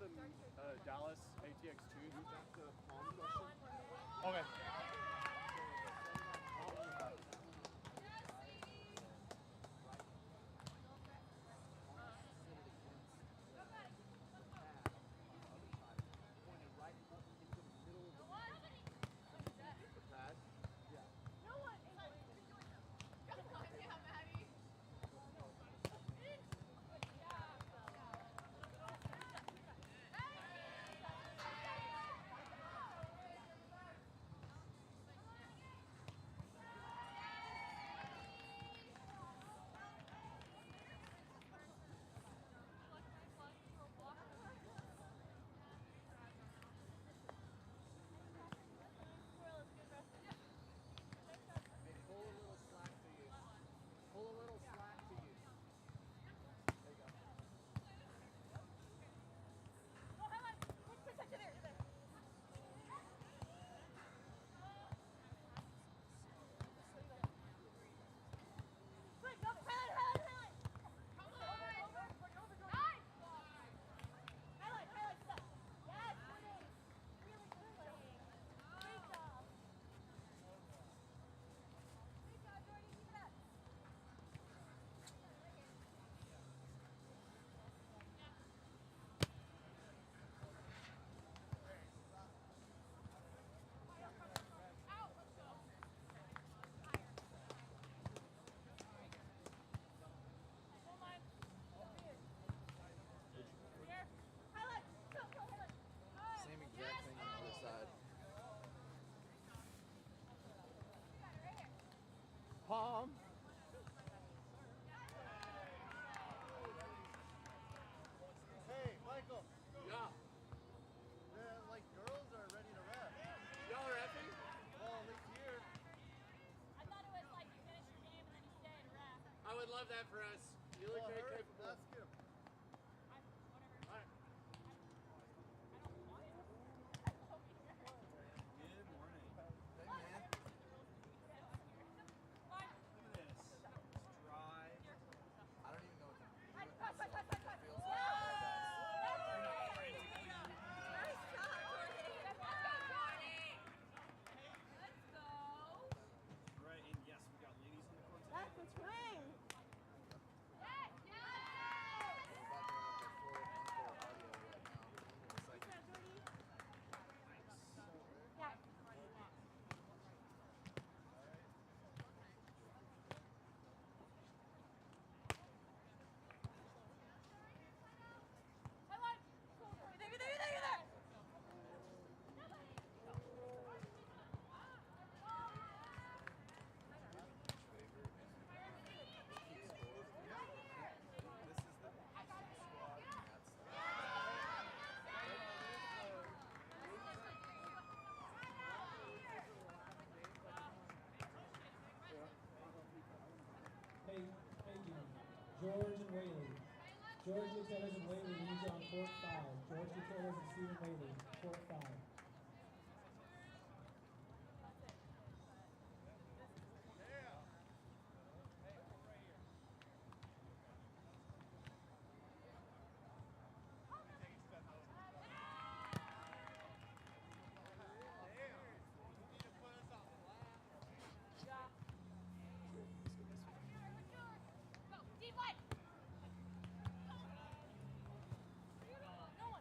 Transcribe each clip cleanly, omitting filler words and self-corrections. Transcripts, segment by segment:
with the Dallas ATX 2? That's the palm question. Okay. Same exact thing on the other side. Palm. Hey, Michael. Yeah. The girls are ready to ref. Y'all repping? Well, at least here. I thought it was like you finish your game and then you stay and ref. I would love that for us. You look very capable. Ask him. Whatever. All right. I don't want it. Good morning. Hey, man. Fine. Look at this. It's dry. I don't even know what to do. Pass. It feels like Nice shot, Jordyn. Let's go. Right, and yes, we got ladies on the court today. That's the twin. Yes, yes. We're about to have the full encore audio right now. It's like, Yeah. this is the squad, and that's Hey, George and Whaley. George Gutierrez and Whaley, we need you on court 5. George Gutierrez and Stephen Whaley, court 5. Go, deep line. No one.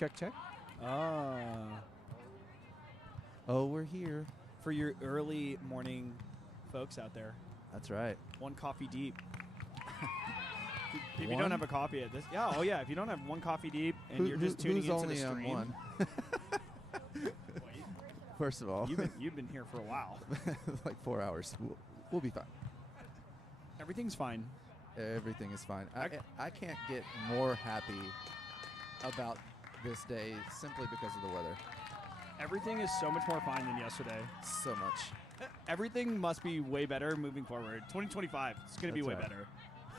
check, check. Oh, we're here. For your early morning folks out there. That's right. One coffee deep. If you One? don't have a coffee at this, if you don't have one coffee deep and you're just tuning who's into only the on stream, one? First of all, you've been here for a while. like 4 hours. We'll be fine. Everything's fine. Everything is fine. I can't get more happy about this day simply because of the weather. Everything is so much more fine than yesterday. So much. Everything must be way better moving forward. 2025, it's going to be way That's right.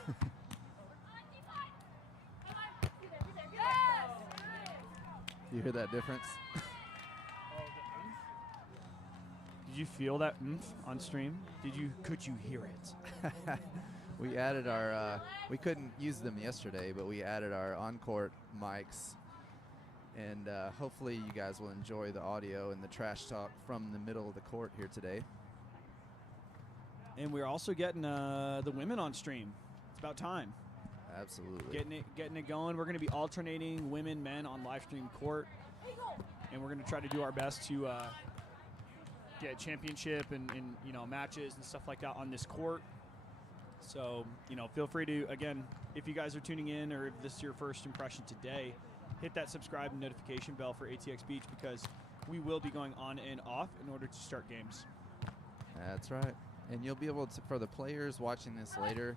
better. You hear that difference? Did you feel that oomph on stream? Could you hear it? We added our, we couldn't use them yesterday, but we added our on-court mics. And hopefully you guys will enjoy the audio and the trash talk from the middle of the court here today. And we're also getting the women on stream. It's about time. Absolutely. Getting it going. We're going to be alternating women, men on live stream court. And we're going to try to do our best to get championship and matches and stuff like that on this court. So, feel free to, again, if you guys are tuning in or if this is your first impression today, hit that subscribe and notification bell for ATX Beach because we will be going on and off in order to start games. That's right. And you'll be able to, for the players watching this later,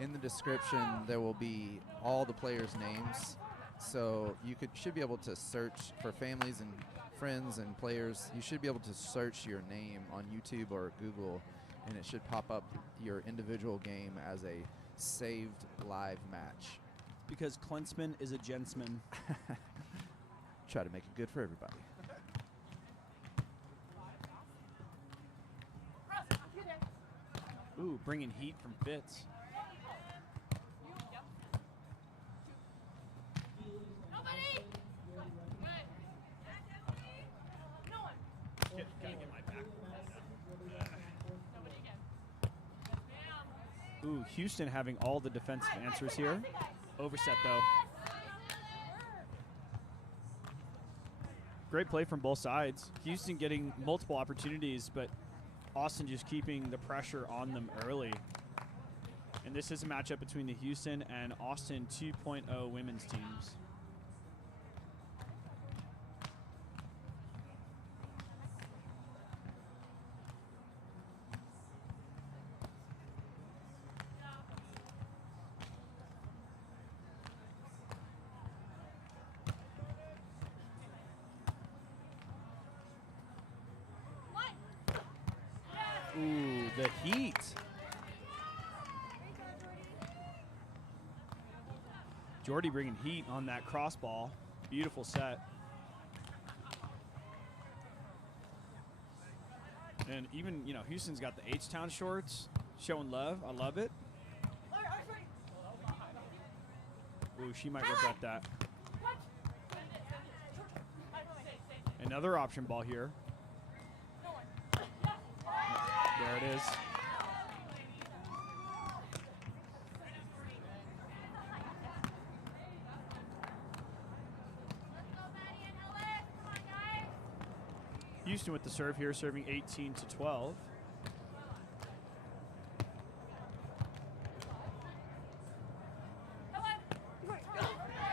in the description there will be all the players' names. So you should be able to search for families and friends and players. You should be able to search your name on YouTube or Google, and it should pop up your individual game as a saved live match. Because Klinsman is a gentleman. Try to make it good for everybody. Ooh, bringing heat from Fitz. Ooh, Houston having all the defensive answers here. Overset, though. Great play from both sides. Houston getting multiple opportunities, but Austin just keeping the pressure on them early. And this is a matchup between the Houston and Austin 2.0 women's teams. Ooh, the heat. Jordyn bringing heat on that cross ball. Beautiful set. And even, Houston's got the H-Town shorts showing love. I love it. Ooh, she might regret that. Another option ball here. There it is. Houston with the serve here, serving 18-12. Oh,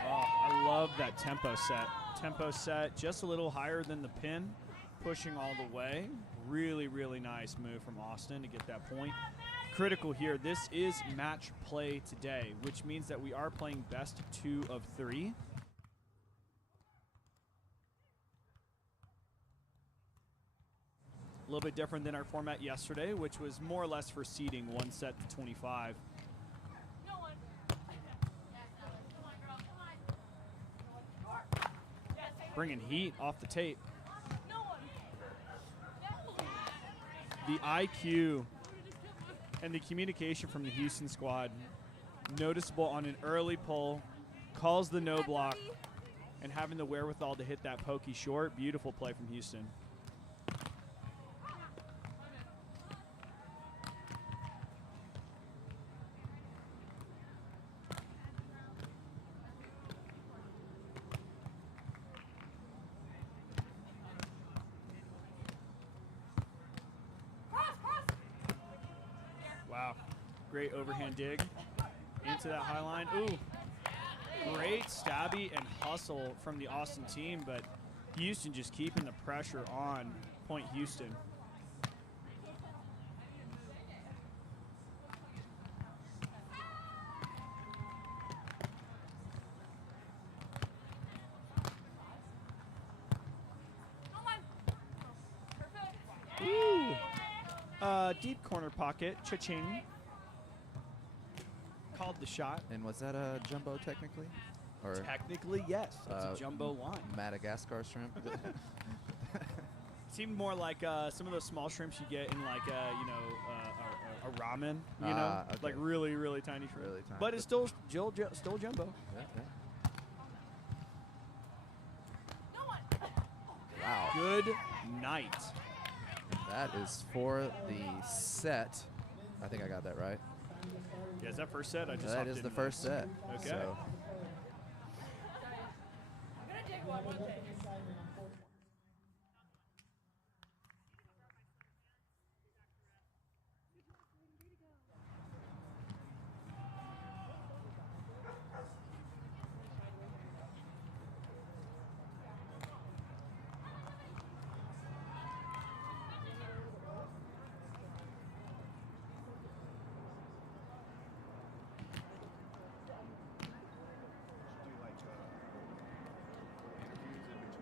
I love that tempo set. Tempo set just a little higher than the pin, pushing all the way. Really, really nice move from Austin to get that point. Critical here, this is match play today, which means that we are playing best 2 of 3. A little bit different than our format yesterday, which was more or less for seeding 1 set to 25. Bringing heat off the tape. The IQ and the communication from the Houston squad, noticeable on an early pull, calls the no block, and having the wherewithal to hit that pokey short. Beautiful play from Houston. great overhand dig into that high line. Ooh, great stabby and hustle from the Austin team, but Houston just keeping the pressure on Point Houston. Ooh. Deep corner pocket, cha-ching. Called the shot. And was that a jumbo technically? Or Technically, yes. It's a jumbo line. Madagascar shrimp? Seemed more like some of those small shrimps you get in like a ramen, you know, Okay. like really, really tiny shrimp. Really tiny. But it's still jumbo. Yeah. Wow. Good night. That is for the set. I think I got that right. Yeah, is that first set? I just That hopped is in the and first set. Okay. So Do like interviews in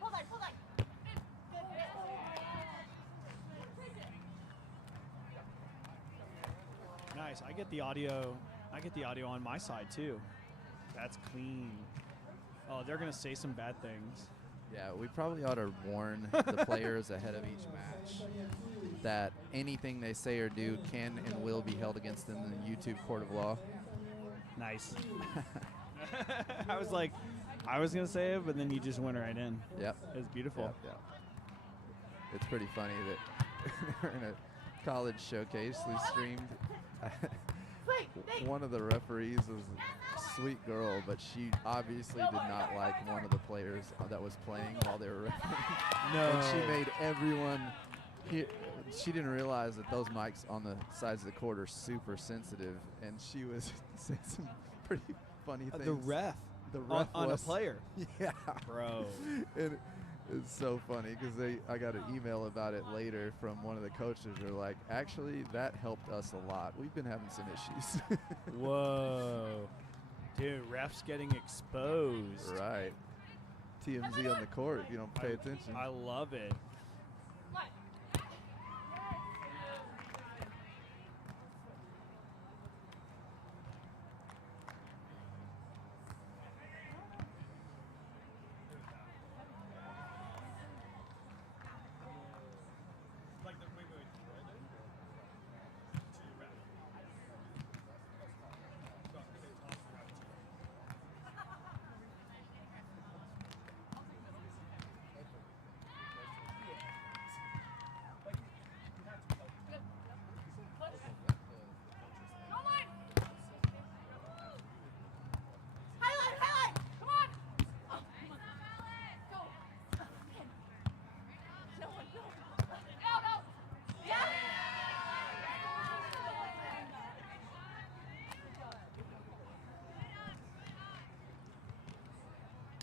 Come on, one. Get there. Pull that. Nice. I get the audio on my side too. That's clean. Oh, they're gonna say some bad things. Yeah, we probably ought to warn the players ahead of each match that anything they say or do can and will be held against them in the YouTube court of law. Nice. I was like, I was gonna say it, but then you just went right in. Yep. It was beautiful. Yep. It's pretty funny that we're in a college showcase. We streamed. One of the referees was a sweet girl, but she obviously did not like one of the players that was playing while they were refereeing. No. And she made everyone hear. She didn't realize that those mics on the sides of the court are super sensitive, and she was saying some pretty funny things. The ref on a player. Yeah. Bro. And it's so funny because I got an email about it later from one of the coaches. They're like, actually, that helped us a lot. We've been having some issues. Whoa. Dude, refs getting exposed. Right. TMZ on the court if you don't pay attention. I love it.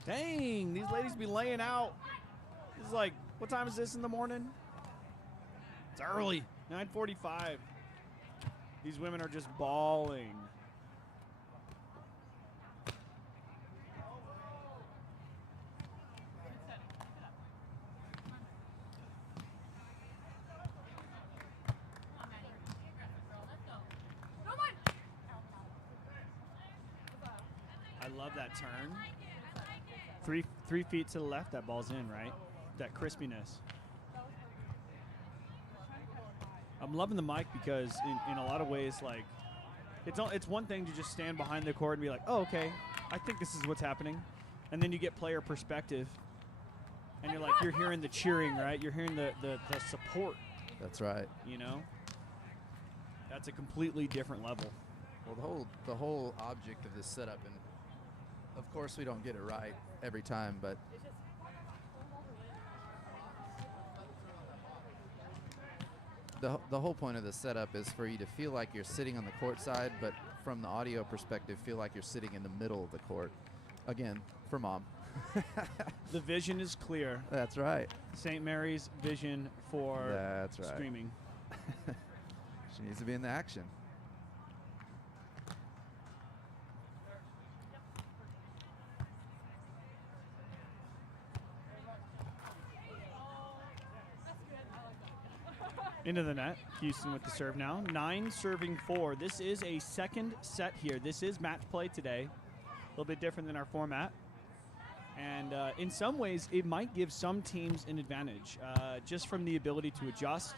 Dang, these ladies be laying out. It's like, what time is this in the morning? It's early, 9:45. These women are just bawling. I love that turn. Three feet to the left, that ball's in, right? That crispiness. I'm loving the mic because in a lot of ways, like, it's one thing to just stand behind the court and be like, oh, okay, I think this is what's happening. And then you get player perspective. And you're hearing the cheering, right? You're hearing the support. That's right. You know? That's a completely different level. Well, the whole object of this setup, and of course we don't get it right every time, but the whole point of the setup is for you to feel like you're sitting on the court side, but from the audio perspective, feel like you're sitting in the middle of the court. Again, for mom. The vision is clear. That's right. St. Mary's vision for That's right. streaming. She needs to be in the action. Into the net. Houston with the serve now. 9 serving 4. This is a second set here. This is match play today. A little bit different than our format. And in some ways, it might give some teams an advantage just from the ability to adjust,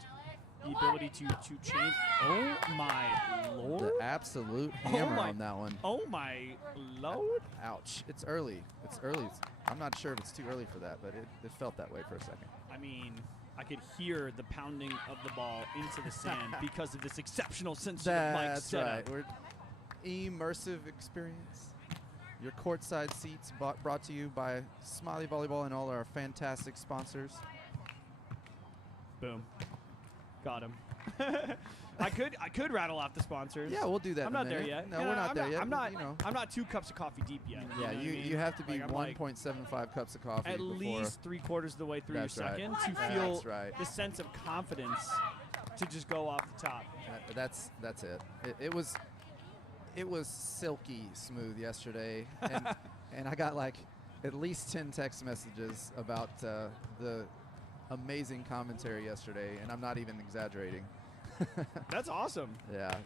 the ability to change. Oh, my Lord. The absolute hammer on that one. Oh, my Lord. Ouch. It's early. It's early. I'm not sure if it's too early for that, but it felt that way for a second. I mean, I could hear the pounding of the ball into the sand because of this exceptional sensitive mic setup. That's right. We're immersive experience. Your courtside seats brought to you by Smiley Volleyball and all our fantastic sponsors. Boom. Got him. I could rattle off the sponsors. Yeah, we'll do that. I'm in a not there minute. yet. No, You we're know, not there yet. I'm not. You know. I'm not 2 cups of coffee deep yet. Yeah, know what I mean? you have to be Like, I'm like 1.75 cups of coffee at before. least 3/4 of the way through your That's right. second to feel That's right. the sense of confidence to just go off the top. That's it. It was silky smooth yesterday, and I got like at least 10 text messages about the amazing commentary yesterday, and I'm not even exaggerating. That's awesome. Yeah,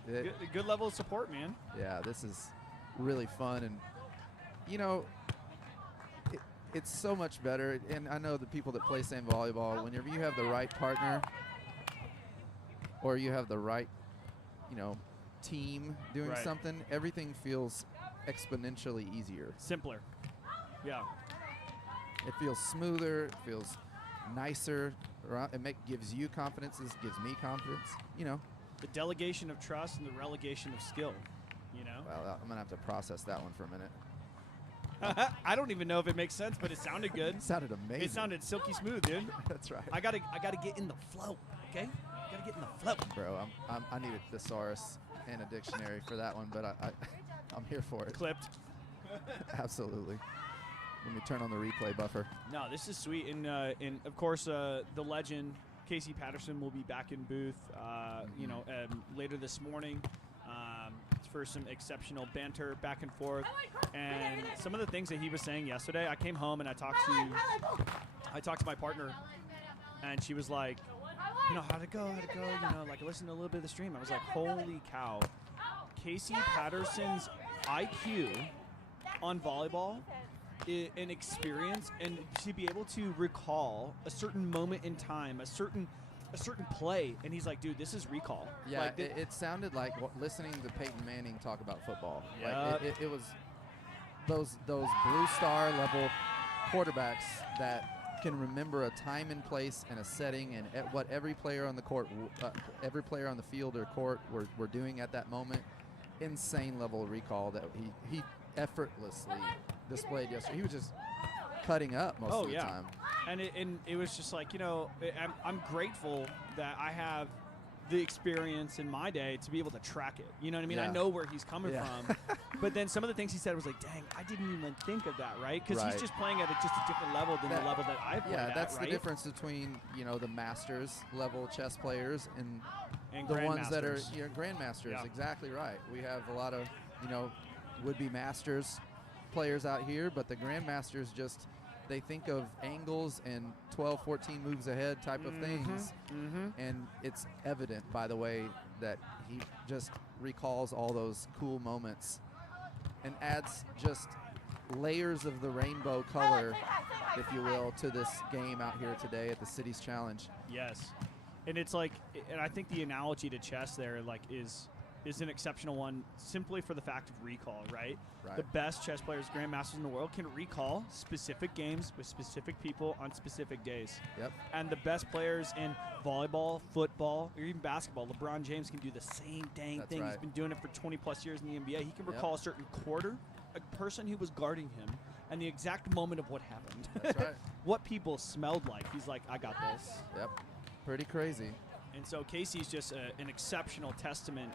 Good level of support, man. yeah, this is really fun, and you know, it's so much better. And I know the people that play sand volleyball, whenever you have the right partner or you have the right, you know, team doing Right. something, everything feels exponentially easier. Simpler. Yeah. It feels smoother. It feels nicer. It gives you confidence. This gives me confidence. You know. The delegation of trust and the relegation of skill. You know. Well, I'm gonna have to process that one for a minute. I don't even know if it makes sense, but it sounded good. It sounded amazing. It sounded silky smooth, dude. That's right. I gotta get in the flow. Okay. Gotta get in the flow. Bro, I need a thesaurus and a dictionary for that one, but I'm here for it. Clipped. Absolutely. Let me turn on the replay buffer. No, this is sweet, and of course the legend Casey Patterson will be back in booth. You know, later this morning for some exceptional banter back and forth, and some of the things that he was saying yesterday. I came home and I talked to my partner, and she was like, you know, how'd it go? You know, like I listened to a little bit of the stream. I was like, holy cow, Casey Patterson's IQ on volleyball. An experience, and to be able to recall a certain moment in time, a certain play, and he's like, dude, this is recall. Yeah, like, it sounded like listening to Peyton Manning talk about football. Yeah. Like it was those blue star level quarterbacks that can remember a time and place and a setting and what every player on the court, every player on the field or court were doing at that moment. Insane level of recall that he effortlessly displayed yesterday. He was just cutting up most of the time. And it was just like, you know, I'm grateful that I have the experience in my day to be able to track it. You know what I mean? Yeah. I know where he's coming Yeah. from. But then some of the things he said was like, dang, I didn't even think of that, right? Because he's just playing at just a different level than the level that I play at, that's right? the difference between, you know, the masters level chess players and the Grandmasters. ones that are grandmasters. Yeah. Exactly right. We have a lot of, you know, would-be masters players out here, but the grandmasters they think of angles and 12, 14 moves ahead type of things. And it's evident, by the way, that he just recalls all those cool moments and adds just layers of the rainbow color, if you will, to this game out here today at the Cities Challenge. Yes. And it's like, and I think the analogy to chess there, like, is an exceptional one simply for the fact of recall, right? The best chess players, grandmasters in the world, can recall specific games with specific people on specific days. Yep. And the best players in volleyball, football, or even basketball, LeBron James can do the same dang That's thing. right. He's been doing it for 20 plus years in the NBA. He can recall a certain quarter, a person who was guarding him, and the exact moment of what happened. That's right. What people smelled like. He's like, I got this. Yep. Pretty crazy. And so Casey's just an exceptional testament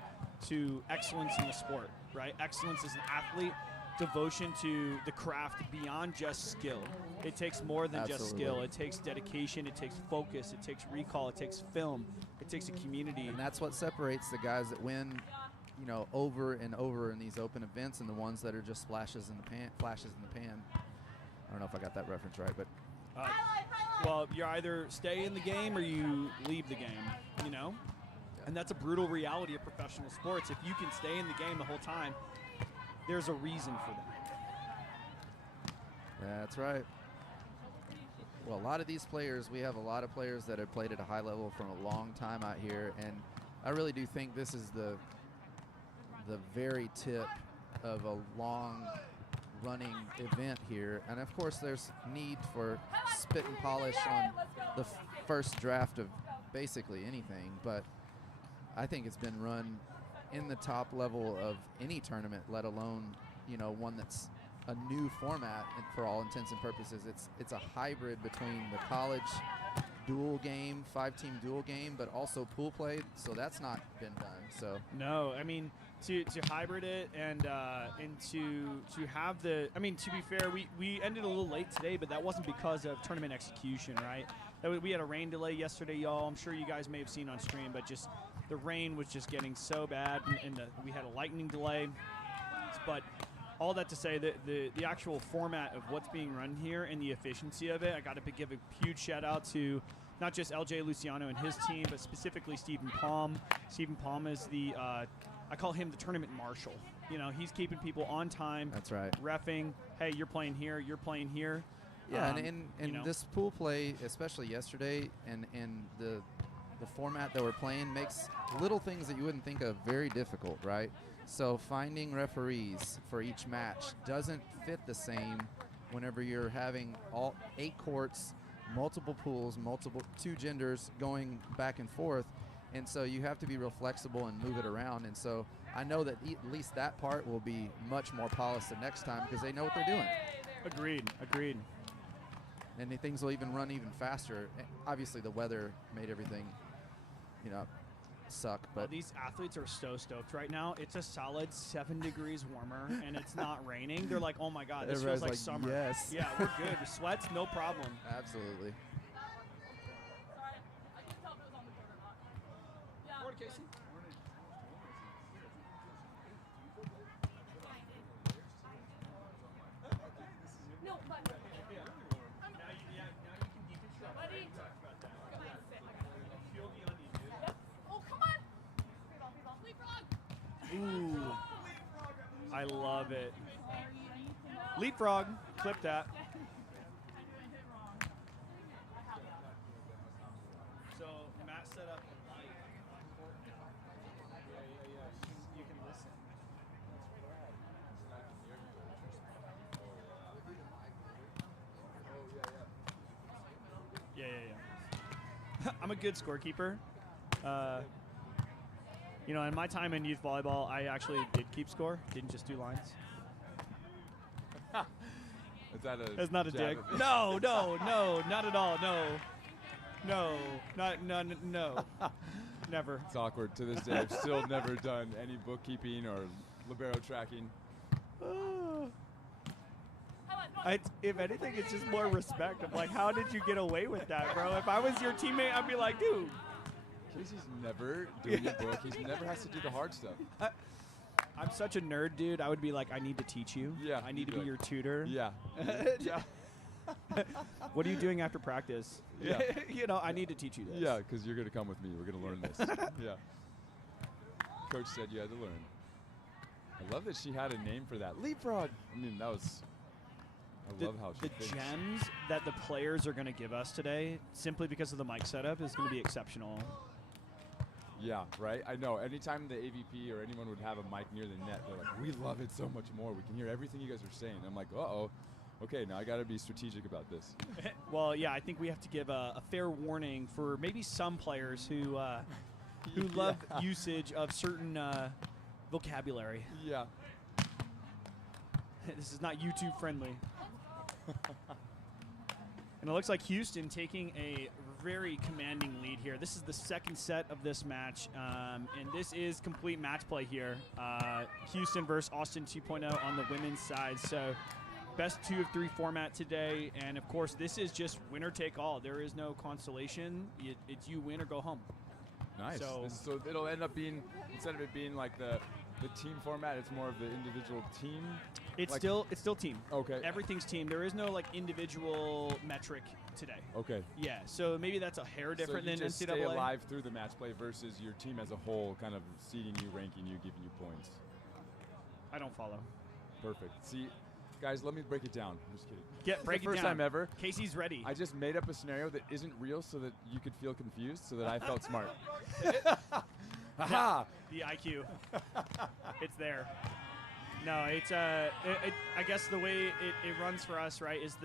to excellence in the sport, right? Excellence as an athlete, devotion to the craft beyond just skill. It takes more than just skill. It takes dedication. It takes focus. It takes recall. It takes film. It takes a community. And that's what separates the guys that win, you know, over and over in these open events and the ones that are just flashes in the pan. I don't know if I got that reference right, but well, you either stay in the game or you leave the game, you know? And that's a brutal reality of professional sports. If you can stay in the game the whole time, there's a reason for that. That's right. Well, a lot of these players, we have a lot of players that have played at a high level from a long time out here, and I really do think this is the very tip of a long running event here. And of course there's need for spit and polish on the first draft of basically anything, but I think it's been run in the top level of any tournament, let alone, you know, one that's a new format for all intents and purposes. It's a hybrid between the college dual game, 5-team dual game, but also pool play. So that's not been done. So no, I mean to hybrid it and to have the. I mean, to be fair, we ended a little late today, but that wasn't because of tournament execution, right? We had a rain delay yesterday, y'all. I'm sure you guys may have seen on stream, but just the rain was just getting so bad, and we had a lightning delay. But all that to say that the actual format of what's being run here and the efficiency of it, I got to give a huge shout out to not just LJ Luciano and his team, but specifically Stephen Palm. Stephen Palm is I call him the tournament marshal. You know, he's keeping people on time. That's right. Reffing, hey, you're playing here, you're playing here. Yeah, and this pool play, especially yesterday, and the format that we're playing makes little things that you wouldn't think of very difficult, right? So finding referees for each match doesn't fit the same whenever you're having all 8 courts, multiple pools, two genders going back and forth. And so you have to be real flexible and move it around. And so I know that at least that part will be much more polished the next time because they know what they're doing. Agreed. And things will even run even faster. Obviously, the weather made everything, suck. But well, these athletes are so stoked right now. It's a solid 7 degrees warmer, and it's not raining. They're like, oh, my God, this feels like summer. Yes. Yeah, we're good. Sweats, no problem. Absolutely. Casey. No, but oh, come on! Ooh, I love it. Leapfrog, clip that. So Matt set up a light on court now. Yeah. You can listen. Yeah. I'm a good scorekeeper. In my time in youth volleyball, I actually did keep score, didn't just do lines. Is that a That's not a jab dig. at me? No, not at all. No. Never. It's awkward. To this day, I've still never done any bookkeeping or libero tracking. If anything, it's just more respect. I'm like, how did you get away with that, bro? If I was your teammate, I'd be like, dude. Casey's never doing a book. He never has to do the hard stuff. I'm such a nerd, dude. I would be like, I need to teach you. Yeah. I need to be like, your tutor. Yeah. Yeah. What are you doing after practice? Yeah. I need to teach you this. Yeah, because you're going to come with me. We're going to learn this. Yeah. Coach said you had to learn. I love that she had a name for that. Leapfrog. I mean, I love how she thinks. gems that the players are going to give us today, simply because of the mic setup, is going to be exceptional. Yeah, right? I know. Anytime the AVP or anyone would have a mic near the net, they're like, we love it so much more. We can hear everything you guys are saying. I'm like, uh-oh. Okay, now I got to be strategic about this. Well, yeah, I think we have to give a fair warning for maybe some players who love usage of certain vocabulary. Yeah. This is not YouTube friendly. And it looks like Houston taking a very commanding lead here. This is the second set of this match, and this is complete match play here. Houston versus Austin 2.0 on the women's side. So best 2 of 3 format today, and of course this is just winner take all. There is no consolation. It's you win or go home. Nice. So it'll end up being, instead of it being like the team format, it's more of the individual team. It's still team. Okay. Everything's team. There is no like individual metric today. Okay. Yeah. So maybe that's a hair different so you than just NCAA. stay alive through the match play versus your team as a whole, kind of seeding you, ranking you, giving you points. I don't follow. Perfect. See, guys, let me break it down. I'm just kidding. Break it First down. time ever. Casey's ready. I just made up a scenario that isn't real so that you could feel confused, so that I felt smart. Aha! The IQ. It's there. No, it's I guess the way it runs for us, right, is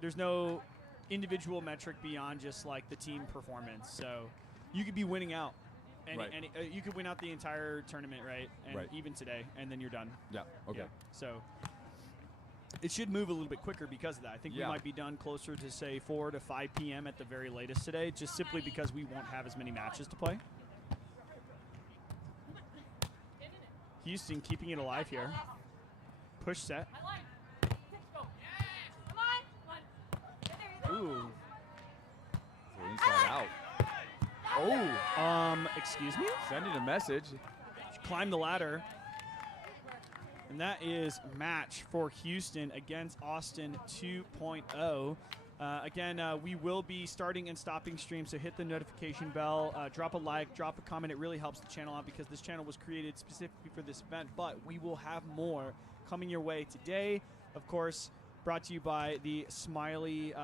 there's no individual metric beyond just like the team performance. So you could be winning out. Right. You could win out the entire tournament, right? And Right. even today, and then you're done. Yeah, okay. Yeah. So it should move a little bit quicker because of that. I think we Yeah. might be done closer to, say, 4 to 5 p.m. at the very latest today, just simply because we won't have as many matches to play. Houston keeping it alive here. Push set. Ooh. So inside out. Oh. Excuse me? Sending a message. Climb the ladder. And that is match for Houston against Austin 2.0. Again, we will be starting and stopping streams, so hit the notification bell, drop a like, drop a comment. It really helps the channel out because this channel was created specifically for this event, but we will have more coming your way today. Of course, brought to you by the Smiley,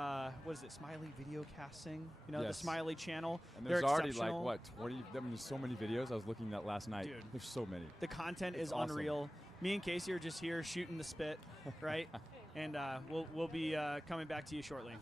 what is it, Smiley Video Casting? You know, Yes. the Smiley channel. And They're there's already exceptional. like, what, 20? I mean, there's so many videos. I was looking at last night. Dude. There's so many. The content It's is awesome. unreal. Me and Casey are just here shooting the spit, right? And we'll be coming back to you shortly.